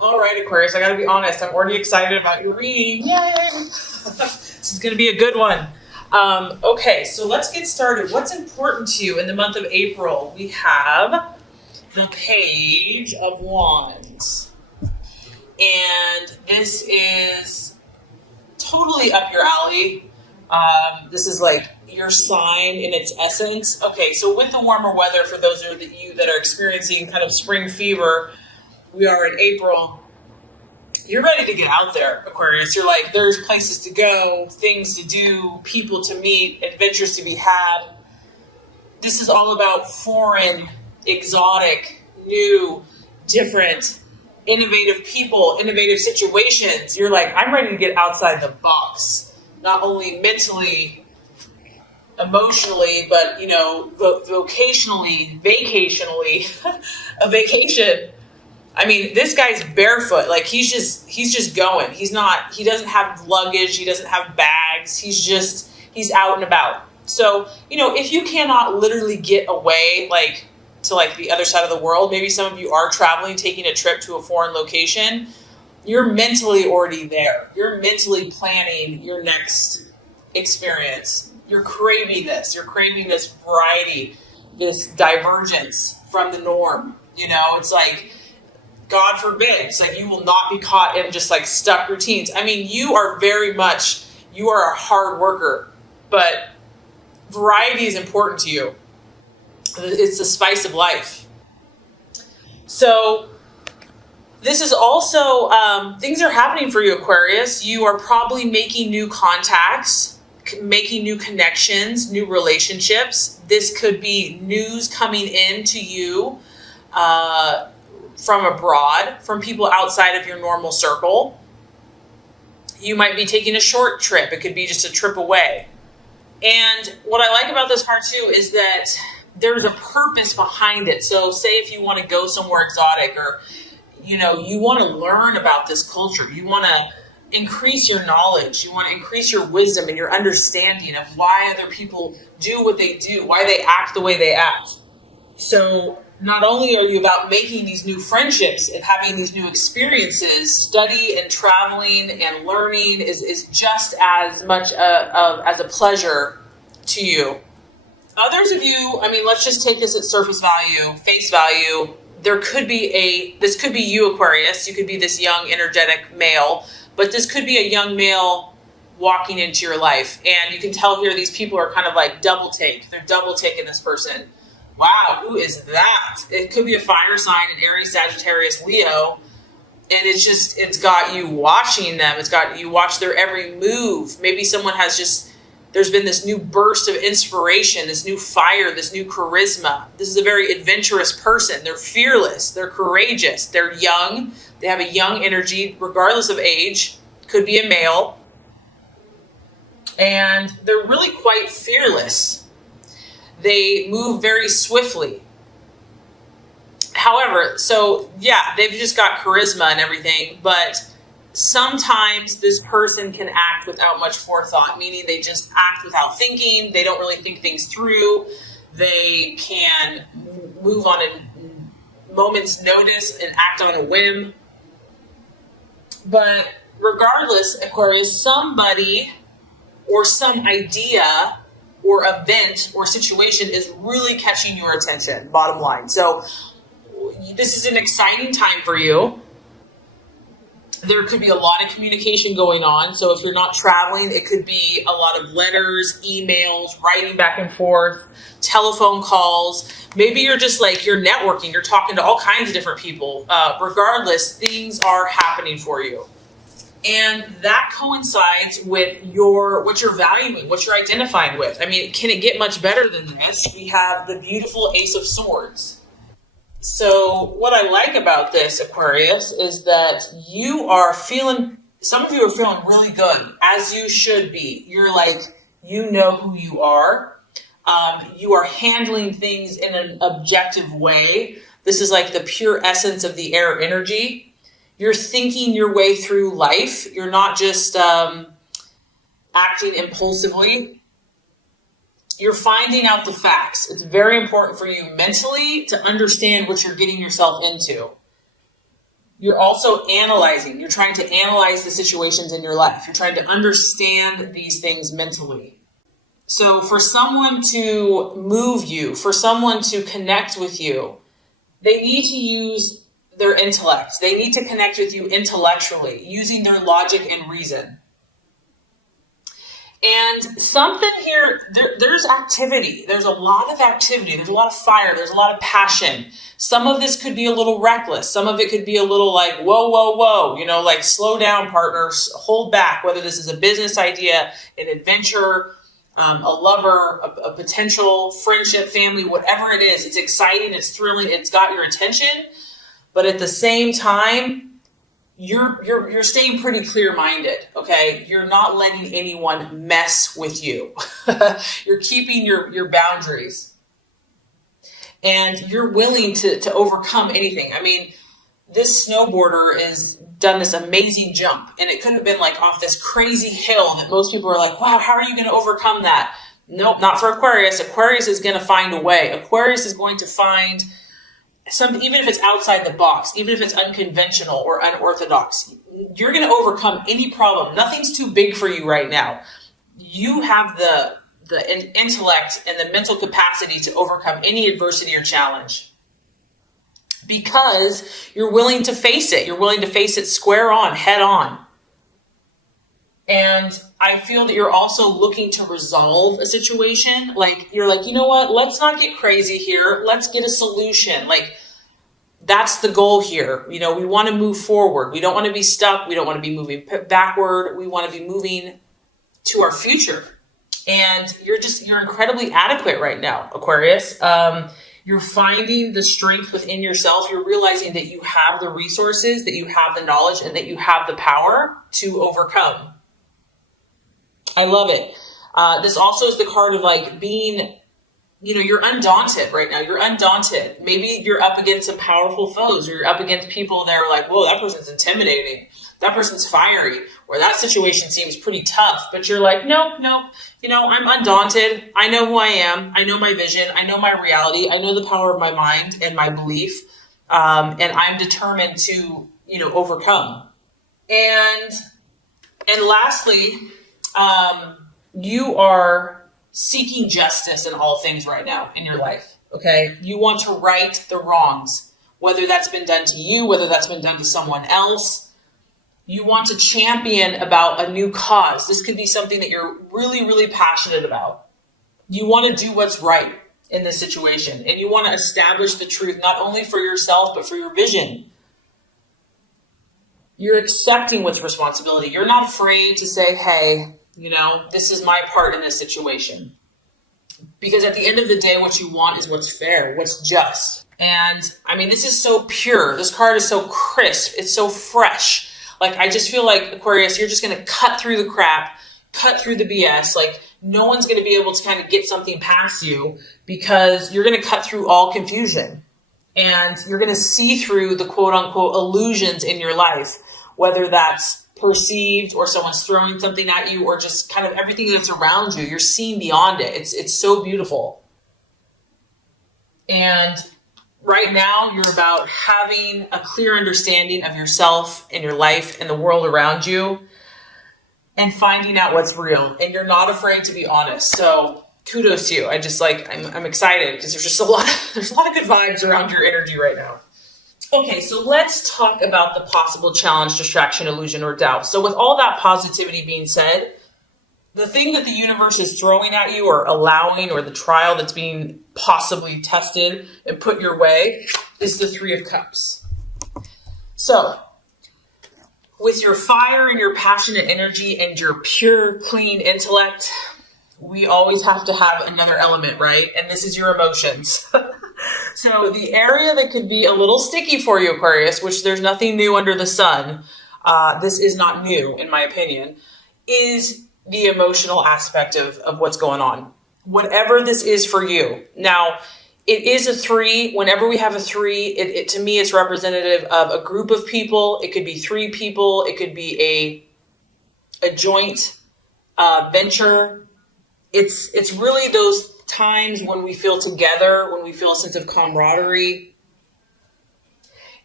All right, Aquarius, I gotta be honest. I'm already excited about your reading. Yay! This is gonna be a good one. Okay, so let's get started. What's important to you in the month of April? We have the Page of Wands. And this is totally up your alley. This is like your sign in its essence. Okay, so with the warmer weather, for those of you that are experiencing kind of spring fever, we are in April. You're ready to get out there, Aquarius. You're like, there's places to go, things to do, people to meet, adventures to be had. This is all about foreign, exotic, new, different, innovative people, innovative situations. You're like, I'm ready to get outside the box, not only mentally, emotionally, but, vocationally, vacationally, a vacation. I mean, this guy's barefoot. Like he's just going. He doesn't have luggage. He doesn't have bags. He's out and about. So, if you cannot literally get away, to the other side of the world, maybe some of you are traveling, taking a trip to a foreign location, you're mentally already there. You're mentally planning your next experience. You're craving this. You're craving this variety, this divergence from the norm. It's like, God forbid, it's like you will not be caught in just like stuck routines. I mean, you are a hard worker, but variety is important to you. It's the spice of life. So this is also, things are happening for you, Aquarius. You are probably making new contacts, making new connections, new relationships. This could be news coming in to you from abroad, from people outside of your normal circle. You might be taking a short trip. It could be just a trip away. And what I like about this card too is that there's a purpose behind it. So say if you want to go somewhere exotic, or, you want to learn about this culture, you want to increase your knowledge, you want to increase your wisdom and your understanding of why other people do what they do, why they act the way they act. So not only are you about making these new friendships and having these new experiences, study and traveling and learning is just as much as a pleasure to you. Others of you, let's just take this at surface value, face value. This could be you, Aquarius. You could be this young, energetic male, but this could be a young male walking into your life. And you can tell here these people are kind of like double take. They're double taking this person. Wow, who is that? It could be a fire sign, an Aries, Sagittarius, Leo. And it's got you watching them. It's got you watch their every move. Maybe someone there's been this new burst of inspiration, this new fire, this new charisma. This is a very adventurous person. They're fearless. They're courageous. They're young. They have a young energy, regardless of age. Could be a male. And they're really quite fearless. They move very swiftly. However, they've just got charisma and everything, but sometimes this person can act without much forethought, meaning they just act without thinking. They don't really think things through. They can move on a moment's notice and act on a whim. But regardless, Aquarius, somebody or some idea or event or situation is really catching your attention, bottom line. So this is an exciting time for you. There could be a lot of communication going on. So if you're not traveling, it could be a lot of letters, emails, writing back and forth, telephone calls. Maybe you're just you're networking. You're talking to all kinds of different people. Regardless, things are happening for you. And that coincides with what you're valuing, what you're identifying with. Can it get much better than this? We have the beautiful Ace of Swords. So what I like about this, Aquarius, is that some of you are feeling really good, as you should be. You're who you are. You are handling things in an objective way. This is like the pure essence of the air energy. You're thinking your way through life. You're not just acting impulsively. You're finding out the facts. It's very important for you mentally to understand what you're getting yourself into. You're also analyzing. You're trying to analyze the situations in your life. You're trying to understand these things mentally. So for someone to move you, for someone to connect with you, they need to use their intellect. They need to connect with you intellectually, using their logic and reason. And something here, there's activity. There's a lot of activity. There's a lot of fire. There's a lot of passion. Some of this could be a little reckless. Some of it could be a little like, whoa, whoa, whoa. You know, like slow down, partners. Hold back, whether this is a business idea, an adventure, a lover, a potential friendship, family, whatever it is. It's exciting. It's thrilling. It's got your attention. But at the same time, you're staying pretty clear-minded, okay? You're not letting anyone mess with you. You're keeping your boundaries. And you're willing to overcome anything. I mean, this snowboarder has done this amazing jump, and it could have been like off this crazy hill that most people are like, wow, how are you going to overcome that? Nope, not for Aquarius. Aquarius is going to find a way. Aquarius is going to find something, even if it's outside the box, even if it's unconventional or unorthodox, you're going to overcome any problem. Nothing's too big for you right now. You have the intellect and the mental capacity to overcome any adversity or challenge because you're willing to face it. You're willing to face it square on, head on. And I feel that you're also looking to resolve a situation. Like, you're like, you know what? Let's not get crazy here. Let's get a solution. Like, that's the goal here. You know, we want to move forward. We don't want to be stuck. We don't want to be moving backward. We want to be moving to our future. And you're incredibly adequate right now, Aquarius. You're finding the strength within yourself. You're realizing that you have the resources, that you have the knowledge, and that you have the power to overcome. I love it. This also is the card of like being, you know, you're undaunted right now. You're undaunted. Maybe you're up against some powerful foes, or you're up against people that are like, whoa, that person's intimidating. That person's fiery, or that situation seems pretty tough. But you're like, nope. You know, I'm undaunted. I know who I am. I know my vision. I know my reality. I know the power of my mind and my belief. And I'm determined to, you know, overcome. And lastly, you are seeking justice in all things right now in your life, okay? You want to right the wrongs, whether that's been done to you, whether that's been done to someone else. You want to champion about a new cause. This could be something that you're really, really passionate about. You want to do what's right in this situation, and you want to establish the truth, not only for yourself, but for your vision. You're accepting what's responsibility. You're not afraid to say, hey, you know, this is my part in this situation. Because at the end of the day, what you want is what's fair, what's just. And I mean, this is so pure. This card is so crisp. It's so fresh. Like, I just feel like, Aquarius, you're just going to cut through the crap, cut through the BS. Like, no one's going to be able to kind of get something past you because you're going to cut through all confusion. And you're going to see through the quote unquote illusions in your life, whether that's perceived or someone's throwing something at you or just kind of everything that's around you. You're seeing beyond it. It's so beautiful. And right now you're about having a clear understanding of yourself and your life and the world around you and finding out what's real. And you're not afraid to be honest. So kudos to you. I'm excited because there's a lot of good vibes around your energy right now. Okay, so let's talk about the possible challenge, distraction, illusion, or doubt. So with all that positivity being said, the thing that the universe is throwing at you or allowing, or the trial that's being possibly tested and put your way, is the Three of Cups. So with your fire and your passionate energy and your pure, clean intellect, we always have to have another element, right? And this is your emotions. So the area that could be a little sticky for you, Aquarius, which there's nothing new under the sun, this is not new in my opinion, is the emotional aspect of what's going on. Whatever this is for you. Now, it is a 3. Whenever we have a 3, to me, it's representative of a group of people. It could be 3 people. It could be a joint venture. It's really those times when we feel together, when we feel a sense of camaraderie.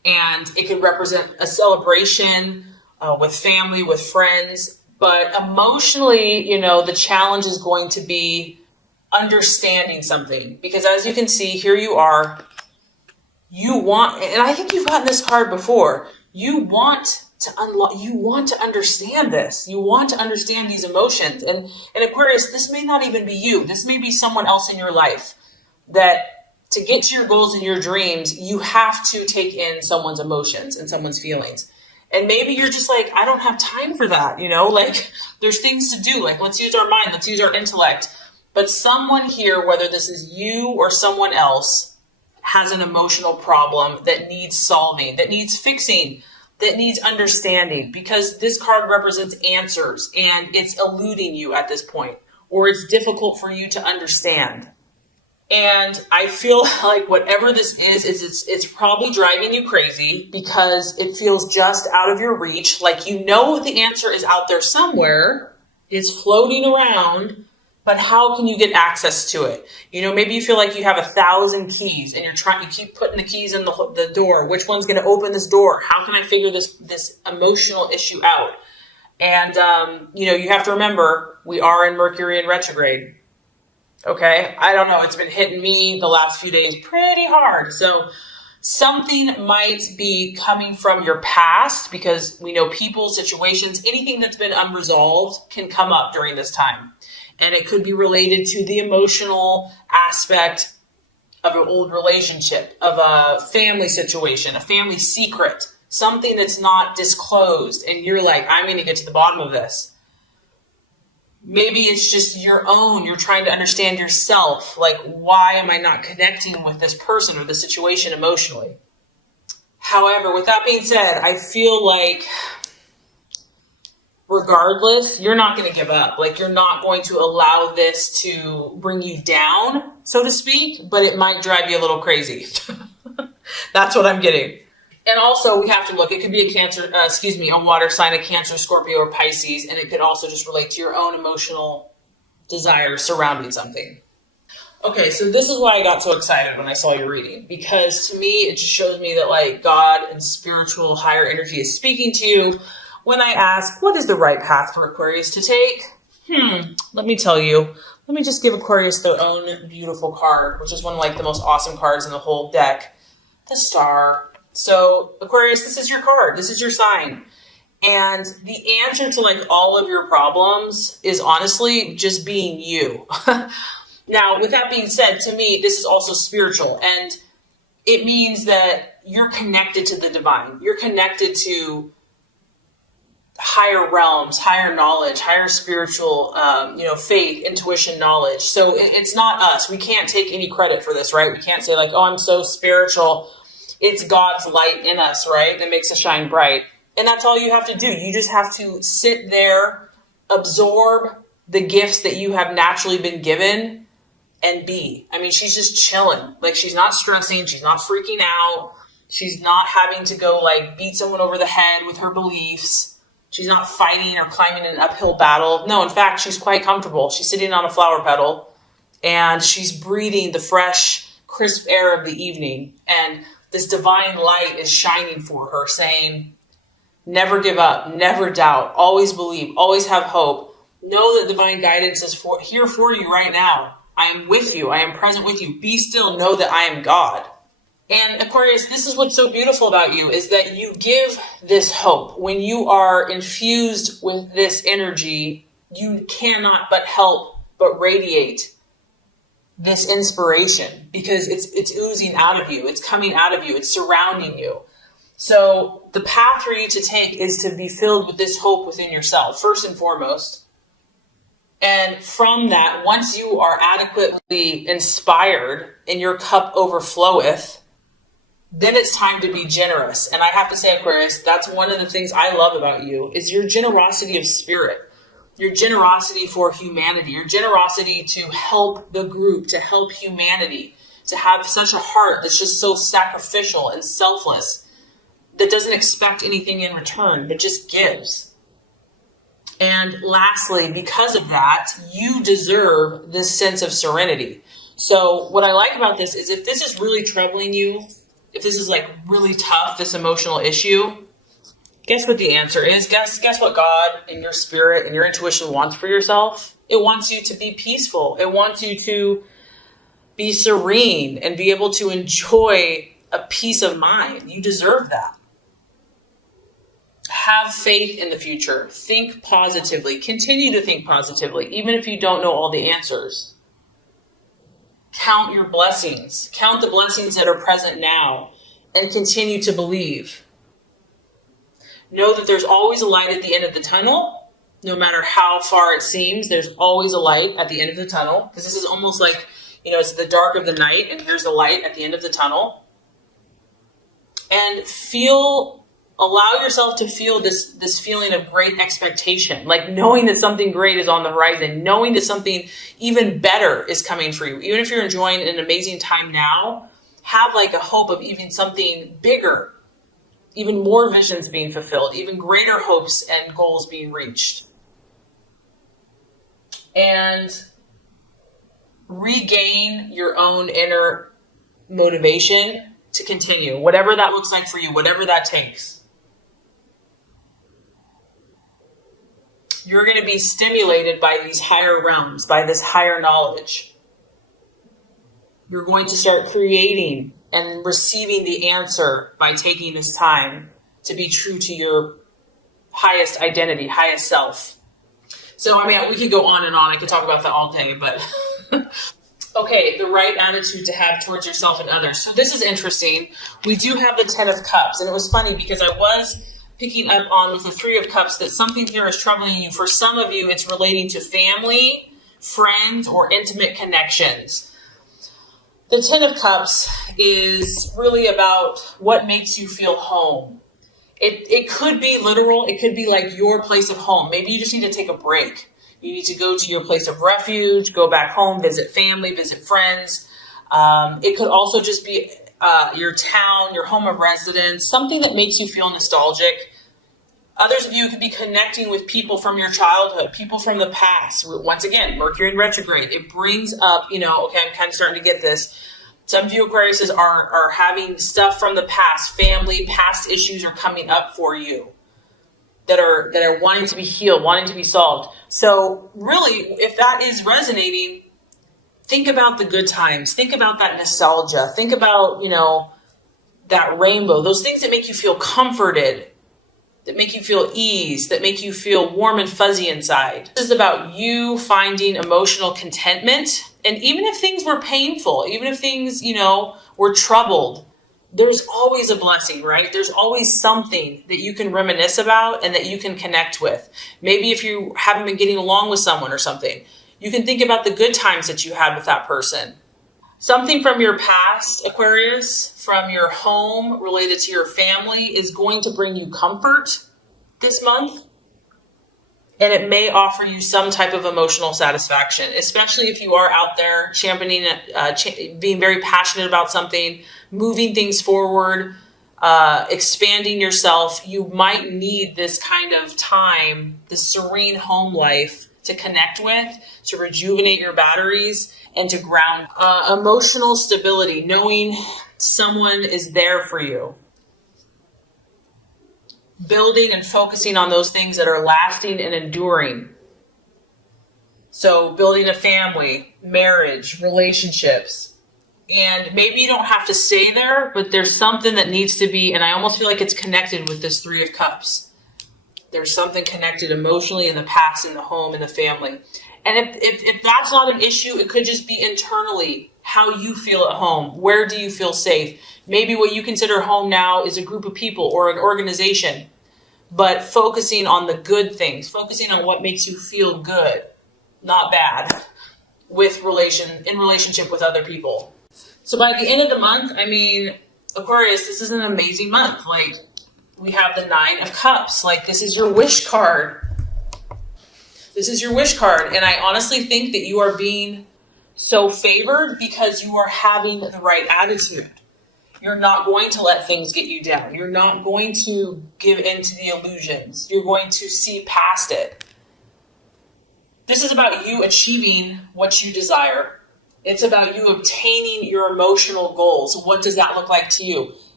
And it could represent a celebration with family, with friends. But emotionally, the challenge is going to be understanding something. Because as you can see, here you are. You want, and I think you've gotten this card before. You want to understand this. You want to understand these emotions. And Aquarius, this may not even be you. This may be someone else in your life that to get to your goals and your dreams, you have to take in someone's emotions and someone's feelings. And maybe you're just like, I don't have time for that. Like there's things to do. Like let's use our mind. Let's use our intellect. But someone here, whether this is you or someone else, has an emotional problem that needs solving, that needs fixing, that needs understanding, because this card represents answers and it's eluding you at this point, or it's difficult for you to understand. And I feel like whatever this is it's probably driving you crazy because it feels just out of your reach. Like the answer is out there somewhere, it's floating around, but how can you get access to it? Maybe you feel like you have 1,000 keys and you keep putting the keys in the door. Which one's going to open this door? How can I figure this emotional issue out? And, you have to remember, we are in Mercury in retrograde. Okay. I don't know. It's been hitting me the last few days pretty hard. So something might be coming from your past, because we know people, situations, anything that's been unresolved can come up during this time. And it could be related to the emotional aspect of an old relationship, of a family situation, a family secret, something that's not disclosed. And you're like, I'm going to get to the bottom of this. Maybe it's just you're trying to understand yourself. Like, why am I not connecting with this person or the situation emotionally? However, with that being said, I feel like regardless, you're not going to give up. Like, you're not going to allow this to bring you down, so to speak, but it might drive you a little crazy. That's what I'm getting. And also, we have to look, it could be a water sign, a Cancer, Scorpio, or Pisces, and it could also just relate to your own emotional desires surrounding something. Okay, so this is why I got so excited when I saw your reading, because to me, it just shows me that like God and spiritual higher energy is speaking to you when I ask, what is the right path for Aquarius to take? Let me tell you. Let me just give Aquarius their own beautiful card, which is one of like the most awesome cards in the whole deck, the Star. So Aquarius, this is your card. This is your sign. And the answer to like all of your problems is honestly just being you. Now, with that being said, to me, this is also spiritual. And it means that you're connected to the divine. You're connected to higher realms, higher knowledge, higher spiritual, faith, intuition, knowledge. So it's not us. We can't take any credit for this, right? We can't say like, oh, I'm so spiritual. It's God's light in us, right? That makes us shine bright. And that's all you have to do. You just have to sit there, absorb the gifts that you have naturally been given, and be. I mean, she's just chilling. Like, she's not stressing. She's not freaking out. She's not having to go like beat someone over the head with her beliefs. She's not fighting or climbing an uphill battle. No, in fact, she's quite comfortable. She's sitting on a flower petal and she's breathing the fresh, crisp air of the evening. And this divine light is shining for her, saying, never give up, never doubt, always believe, always have hope. Know that divine guidance is here for you right now. I am with you. I am present with you. Be still. Know that I am God. And Aquarius, this is what's so beautiful about you, is that you give this hope. When you are infused with this energy, you cannot but help but radiate this inspiration, because it's oozing out of you. It's coming out of you. It's surrounding you. So the path for you to take is to be filled with this hope within yourself, first and foremost. And from that, once you are adequately inspired and your cup overfloweth, then it's time to be generous. And I have to say, Aquarius, that's one of the things I love about you, is your generosity of spirit, your generosity for humanity, your generosity to help the group, to help humanity, to have such a heart that's just so sacrificial and selfless, that doesn't expect anything in return, but just gives. And lastly, because of that, you deserve this sense of serenity. So what I like about this is, if this is really troubling you, if this is like really tough, this emotional issue, guess what the answer is? Guess what God and your spirit and your intuition wants for yourself? It wants you to be peaceful. It wants you to be serene and be able to enjoy a peace of mind. You deserve that. Have faith in the future. Think positively. Continue to think positively, even if you don't know all the answers. Count your blessings. Count the blessings that are present now and continue to believe. Know that there's always a light at the end of the tunnel. No matter how far it seems, there's always a light at the end of the tunnel. Because this is almost like, it's the dark of the night and here's the light at the end of the tunnel. And allow yourself to feel this feeling of great expectation, like knowing that something great is on the horizon, knowing that something even better is coming for you. Even if you're enjoying an amazing time now, have like a hope of even something bigger, even more visions being fulfilled, even greater hopes and goals being reached. And regain your own inner motivation to continue, whatever that looks like for you, whatever that takes. You're going to be stimulated by these higher realms, by this higher knowledge. You're going to start creating and receiving the answer by taking this time to be true to your highest identity, highest self. So, we could go on and on. I could talk about that all day, but okay, the right attitude to have towards yourself and others. So this is interesting. We do have the 10 of Cups, and it was funny because I was picking up on with the 3 of Cups that something here is troubling you. For some of you, it's relating to family, friends, or intimate connections. The 10 of Cups is really about what makes you feel home. It could be literal. It could be like your place of home. Maybe you just need to take a break. You need to go to your place of refuge, go back home, visit family, visit friends. It could also just be your town, your home of residence, something that makes you feel nostalgic. Others of you could be connecting with people from your childhood, people from the past. Once again, Mercury in retrograde. It brings up, okay, I'm kind of starting to get this. Some of you Aquariuses are having stuff from the past, family, past issues are coming up for you that are wanting to be healed, wanting to be solved. So really, if that is resonating, think about the good times. Think about that nostalgia. Think about, that rainbow, those things that make you feel comforted, that make you feel ease, that make you feel warm and fuzzy inside. This is about you finding emotional contentment. And even if things were painful, even if things, were troubled, there's always a blessing, right? There's always something that you can reminisce about and that you can connect with. Maybe if you haven't been getting along with someone or something, you can think about the good times that you had with that person. Something from your past, Aquarius, from your home related to your family is going to bring you comfort this month. And it may offer you some type of emotional satisfaction, especially if you are out there championing it, being very passionate about something, moving things forward, expanding yourself. You might need this kind of time, this serene home life to connect with, to rejuvenate your batteries, and to ground. Emotional stability, knowing someone is there for you. Building and focusing on those things that are lasting and enduring. So building a family, marriage, relationships. And maybe you don't have to stay there, but there's something that needs to be, and I almost feel like it's connected with this 3 of Cups. There's something connected emotionally in the past, in the home, in the family. And if that's not an issue, it could just be internally how you feel at home. Where do you feel safe? Maybe what you consider home now is a group of people or an organization, but focusing on the good things, focusing on what makes you feel good, not bad, in relationship with other people. So by the end of the month, Aquarius, this is an amazing month. We have the 9 of Cups. This is your wish card. This is your wish card. And I honestly think that you are being so favored because you are having the right attitude. You're not going to let things get you down. You're not going to give in to the illusions. You're going to see past it. This is about you achieving what you desire. It's about you obtaining your emotional goals. What does that look like to you?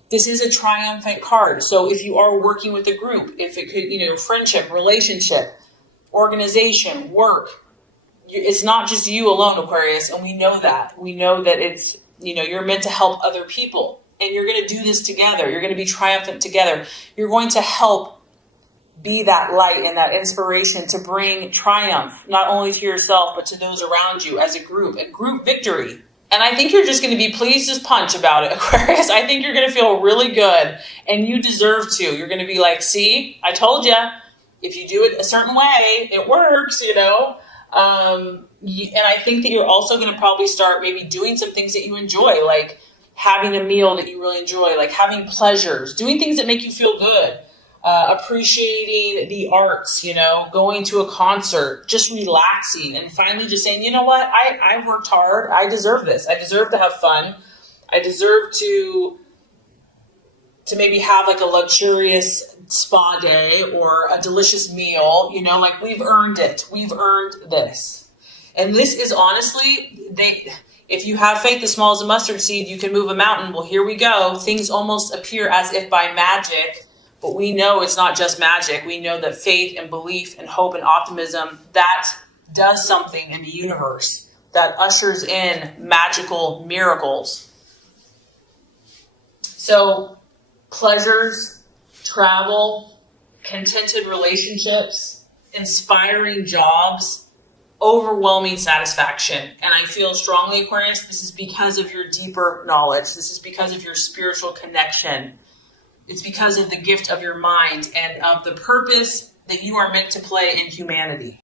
This is a triumphant card. So if you are working with a group, if it could, friendship, relationship, organization, work, it's not just you alone, Aquarius. And we know that. We know that it's, you're meant to help other people. And you're going to do this together. You're going to be triumphant together. You're going to help be that light and that inspiration to bring triumph, not only to yourself, but to those around you as a group victory. And I think you're just going to be pleased as punch about it, Aquarius. I think you're going to feel really good, and you deserve to. You're going to be like, see, I told you, if you do it a certain way, it works, And I think that you're also going to probably start maybe doing some things that you enjoy, like having a meal that you really enjoy, like having pleasures, doing things that make you feel good. Appreciating the arts, going to a concert, just relaxing and finally just saying, you know what, I worked hard. I deserve this. I deserve to have fun. I deserve to maybe have like a luxurious spa day or a delicious meal, like we've earned it. We've earned this. And this is honestly, if you have faith as small as a mustard seed, you can move a mountain. Well, here we go. Things almost appear as if by magic. But we know it's not just magic. We know that faith and belief and hope and optimism, that does something in the universe, that ushers in magical miracles. So pleasures, travel, contented relationships, inspiring jobs, overwhelming satisfaction. And I feel strongly, Aquarius, this is because of your deeper knowledge. This is because of your spiritual connection. It's because of the gift of your mind and of the purpose that you are meant to play in humanity.